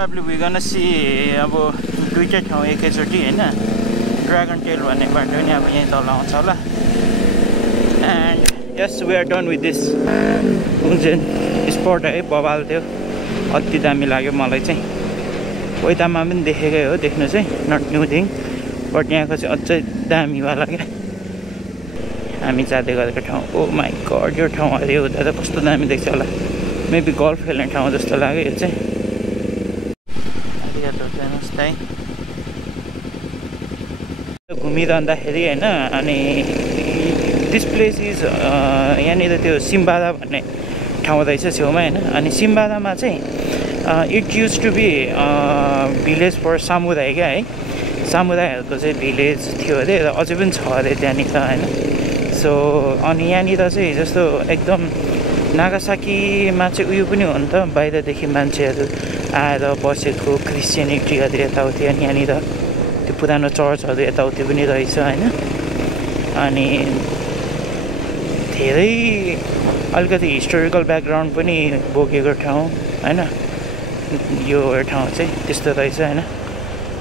Probably we're gonna see अब दुईटा ठाउँ एकैचोटि हैन ड्रागन टेल भन्ने बाटो नि अब यही तल आउँछ होला and yes we are done with this उन्जेन स्पट है बबाल थियो अति दामी लाग्यो मलाई चाहिँ कोइतामा पनि देखेकै हो देख्नु चाहिँ नट न्यू थिङ बट यहाँको चाहिँ अझै दामीवाला क्या हामी जाँदै गरेको ठाउँ ओ माई गड यो ठाउँ अरे हुँदा त कस्तो दामी देख्छ होला मेबी गल्फ खेल्ने ठाउँ जस्तो लाग्यो यो चाहिँ घुमिरहँदाखेरि होइन अनि दिस प्लेस इज यहाँनिर त्यो सिम्बादा भन्ने ठाउँ रहेछ छेउमा होइन अनि सिम्बादामा चाहिँ it use to be village for समुदाय क्या है समुदायहरूको चाहिँ भिलेज थियो अरे र अझै पनि छ अरे त्यहाँनिर होइन सो अनि यहाँनिर चाहिँ जस्तो एकदम नागासाकीमा चाहिँ उयो पनि हो नि त बाहिरदेखि मान्छेहरू आएर बसेको क्रिस्चियनिटीहरू यताउति अनि यहाँनिर त्यो पुरानो चर्चहरू यताउति पनि रहेछ होइन अनि धेरै अलिकति हिस्टोरिकल ब्याकग्राउन्ड पनि बोकेको ठाउँ होइन यो ठाउँ चाहिँ त्यस्तो रहेछ होइन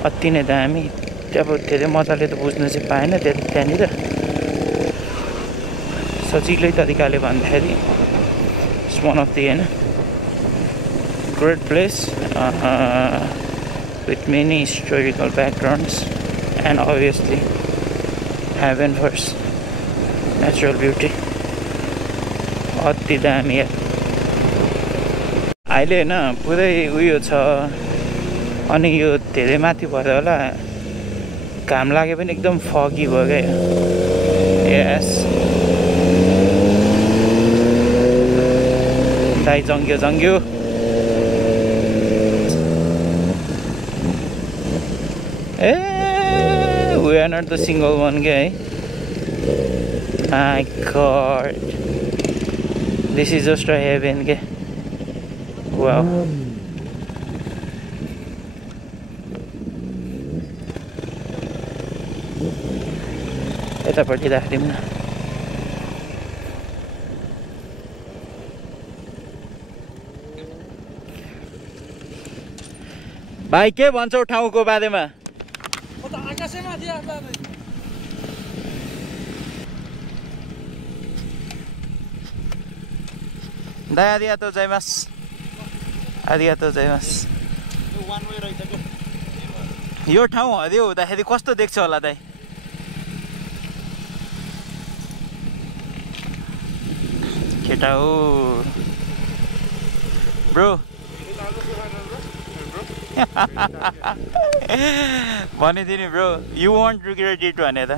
अति नै दामी अब धेरै मजाले त बुझ्नु चाहिँ पाएन त्यहाँनिर सजिलै तरिकाले भन्दाखेरि इट्स वान अफ दि होइन great place with many historical backgrounds and obviously heaven first natural beauty अति दामी अहिले होइन पुरै उयो छ अनि यो धेरै माथि भएर होला घाम लागे पनि एकदम फगी भयो क्या यस दाइ जङ्ग्यो we are not the single one guy. My god, this is just a heaven guy. Wow. यतापट्टि राखिदिउँ न भाइ के भन्छौ ठाउँको बारेमा दाइ आरिगातो गोजाइमास यो ठाउँ हरियो हुँदाखेरि कस्तो देख्छ होला दाइ केटा हो ब्रो भनिदिनु नि bro you want regret it भनेर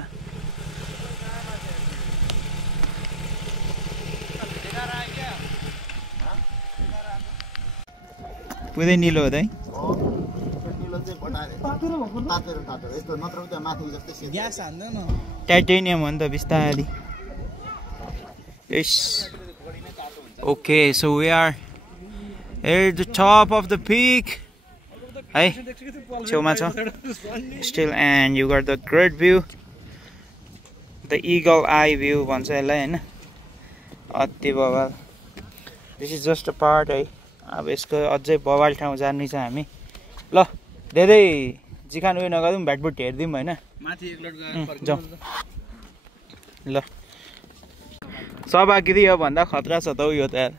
पुरै निलो हो दाइ टाइटेनियम हो नि त बिस्तारी okay so we are at the top of the peak है छेउमा छ still and you got the great view the eagle eye view भन्छ यसलाई होइन अति बवाल this is just a part है अब यसको अझै बवाल ठाउँ जाने छ हामी ल धेरै जिखान उयो नगरौँ भ्याटबुट हेरिदिउँ होइन जाउँ ल सभागिरी हो भन्दा खतरा छ त उयो त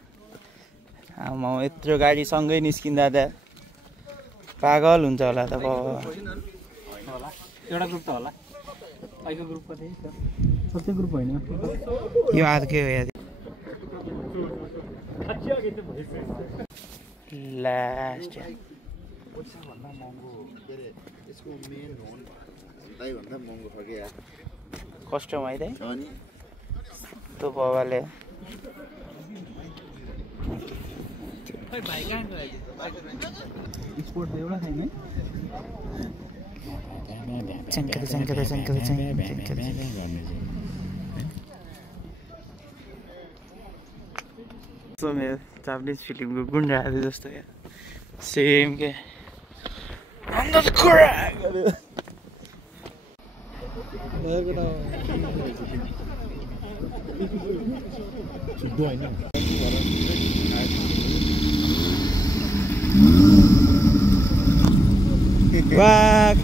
म यत्रो गाडी सँगै निस्किँदा त पागल हुन्छ होला त बाबा एउटा ग्रुप त होला अहिलेको ग्रुप कति सबै ग्रुप होइन यो अर्कै हो यार लास्ट कस्टम है त्यो बाबाले जापानिज फिल्मको गुन्डाहरू जस्तो या सेम के वाह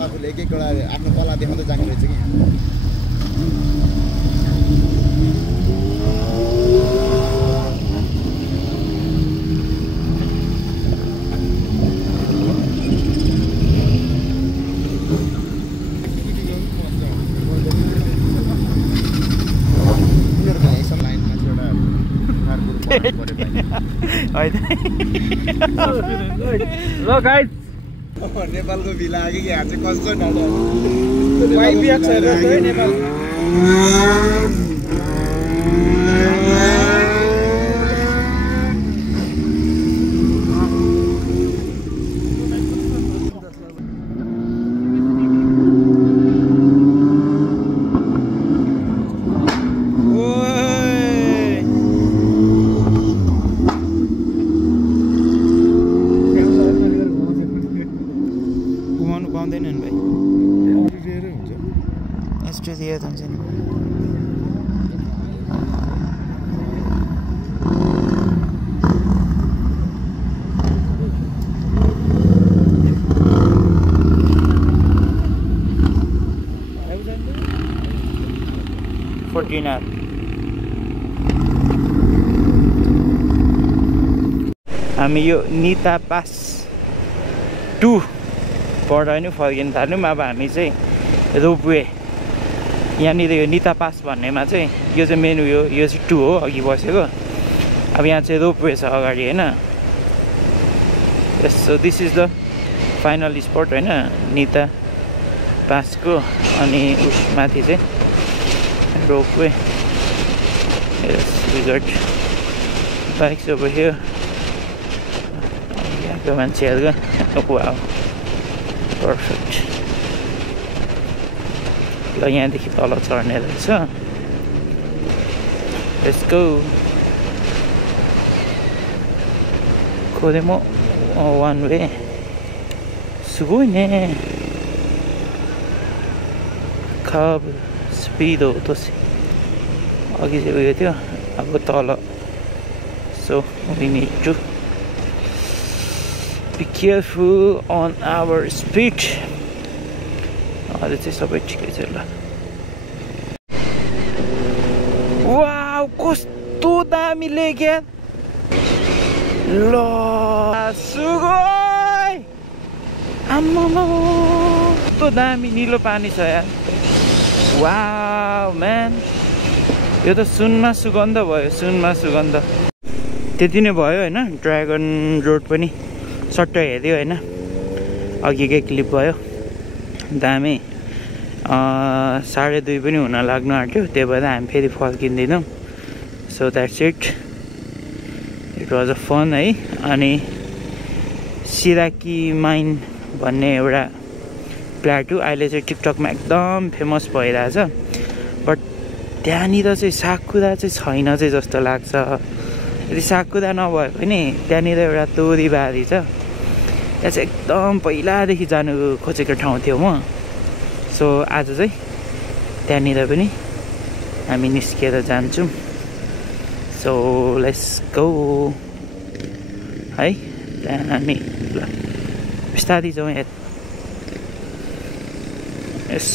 आफूले एक एकवटा आफ्नो कला देखाउँदै जानु रहेछ कि ल गाइस नेपालको भिला आगे कि यहाँ चाहिँ कस्तो डाटा नेपाल डिनर हामी यो निता पास 2 पढ्दा नि फर्किन थाल्यौँ अब हामी चाहिँ रोपवे यहाँनिर यो निता पास भन्नेमा चाहिँ यो चाहिँ मेन यो चाहिँ 2 हो अघि बसेको अब यहाँ चाहिँ रोपवे छ अगाडि होइन so this is the final spot होइन निता पासको अनि माथि चाहिँ ropeway yes we got bikes over here यहाँको मान्छेहरूको wow perfect ल यहाँदेखि तल चढ्ने रहेछ let's go खोजेम one way すごいねカーブスピード落とせअघि चाहिँ उयो थियो अब तल so we need to be careful on our speed अझै चाहिँ सबै ठिकै छ ल वाउ कस्तो दामी लेख्या ल सुगोइ आम्मामा कस्तो दामी निलो पानी छ यार वाउ म्यान यो त सुनमा सुगन्ध भयो सुनमा सुगन्ध त्यति नै भयो होइन ड्रागन रोड पनि सट्ट हेऱ्यो होइन अघिकै क्लिप भयो दामी 2:30 पनि हुन लाग्नु आँट्यो त्यही भएर हामी फेरि फर्किँदैनौँ so that's it was a fun है अनि सिराकी माइन भन्ने एउटा प्लाटु अहिले चाहिँ टिकटकमा एकदम फेमस भइरहेछ बट त्यहाँनिर चाहिँ साकुरा चाहिँ छैन चाहिँ जस्तो लाग्छ यदि साकुरा नभए पनि त्यहाँनिर एउटा तोरीबारी छ त्यहाँ चाहिँ एकदम पहिलादेखि जानु खोजेको ठाउँ थियो म सो आज चाहिँ त्यहाँनिर पनि हामी निस्किएर जान्छौँ सो लेट्स गो है त्यहाँ हामी ल बिस्तारै जाउँ यहाँ यस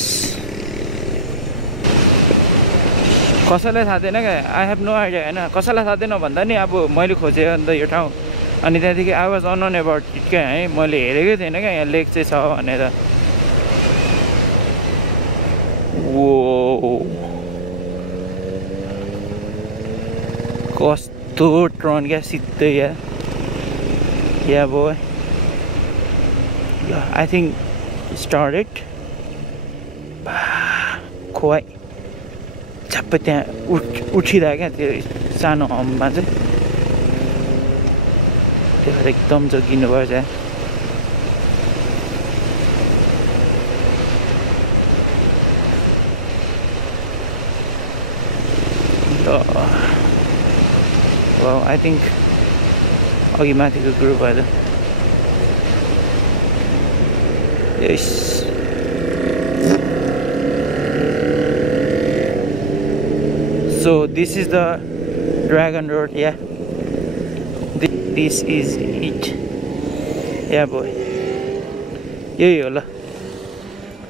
कसैलाई थाहा थिएन क्या आई हेभ नो आइडिया होइन कसैलाई थाहा थिएन भन्दा नि अब मैले खोजेँ अन्त यो ठाउँ अनि त्यहाँदेखि I was unknown about it क्या है मैले हेरेकै थिएन क्या यहाँ लेक चाहिँ छ भनेर वो कस्तो ट्रन क्या सिधै या बोय आई थिङ्क स्टार्टेड खोइ छ्याप्पै त्यहाँ उठिरहेको क्या त्यो सानो हममा चाहिँ त्यो भएर एकदम जोगिनु पर्छ Well, I think अघि माथिको ग्रुप भयो Yes. So this is the Dragon Road, yeah. This is it. Yeah, boy. Yay, hola.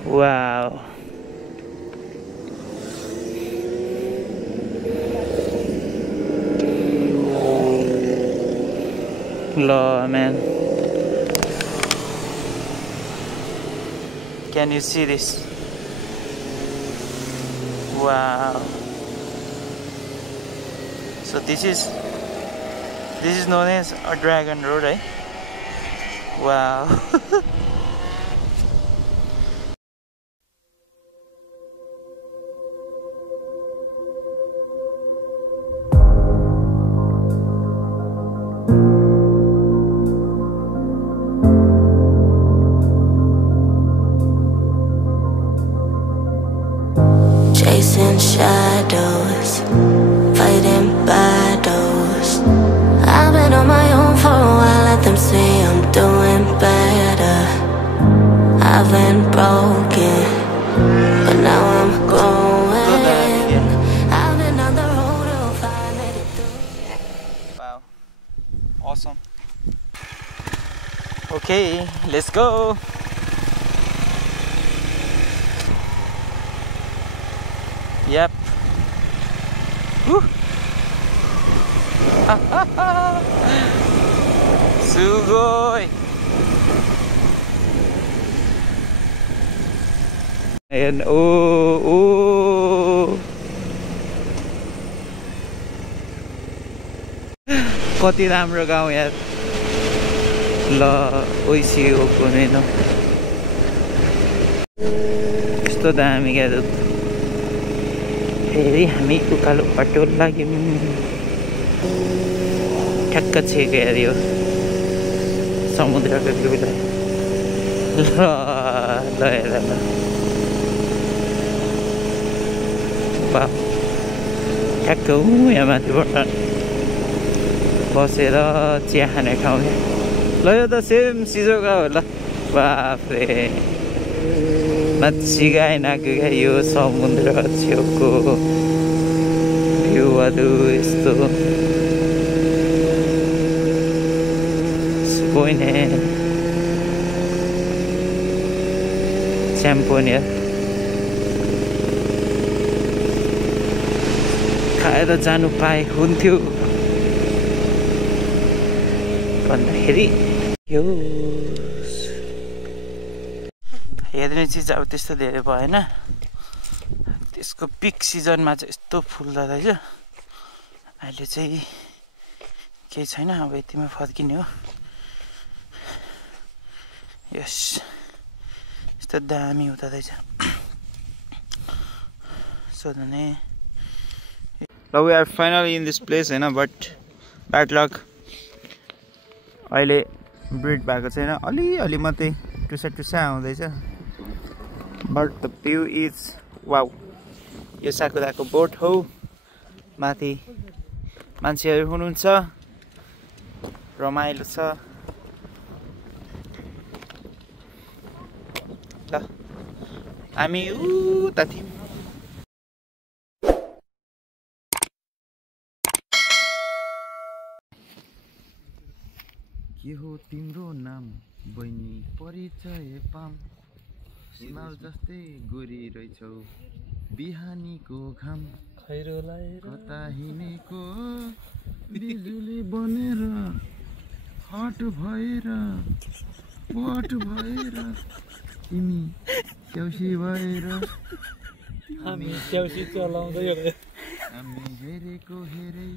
Wow. Law, man. Can you see this? Wow. So this is known as a Dragon Road, eh? Wow. Chasing shadows, fighting battles. I've been on my own for a while, let them say I'm doing better. I've been broken, but now I'm growing. I've been on the road to find it. Wow, awesome. Okay, let's go. Yep. Woo. Sugoi. And oh. कति राम्रो गाउँ यार ल ओइसियो कुनै न यस्तो दामी क्या फेरि हामी उकालो बाटो लाग्यौँ ठ्याक्क छेक्यो यार यो समुद्रको भ्यूलाई ल हेर ल ठ्याक्क यहाँ माथिबाट बसेर चिया खाने ठाउँ ल यो त सेम सिजोका हो ल बाफ्रे माछी आइनाको क्या यो समुद्र छेउको भ्यूहरू यस्तो सुकोइने च्याम्पोनिया खाएर जानु पाए हुन्थ्यो भन्दाखेरि यो हेर्ने चिज अब त्यस्तो धेरै भएन त्यसको पिक सिजनमा चाहिँ यस्तो फुल्दो रहेछ अहिले चाहिँ केही छैन अब यतिमा फर्किने हो यस यस्तो दामी हुँदो रहेछ सोध्ने Now we are finally in this place हैन बट ब्याड लक अहिले ब्रिड भएको छैन अलि मात्रै टुसा आउँदैछ but the view is wow यो साकुराको बोट हो माथि मान्छेहरू हुनुहुन्छ रमाइलो छ ल हामी उता थियौँ के हो तिम्रो नाम बहिनी परिचय पाम हिमाल जस्तै गोरी रहेछौ बिहानीको घाम कता हिँडेको बिजुली बनेर हट भएर पट भएर तिमी च्याउसी भएर हामी च्याउसी चलाउँदै हामी हेरेको हेरै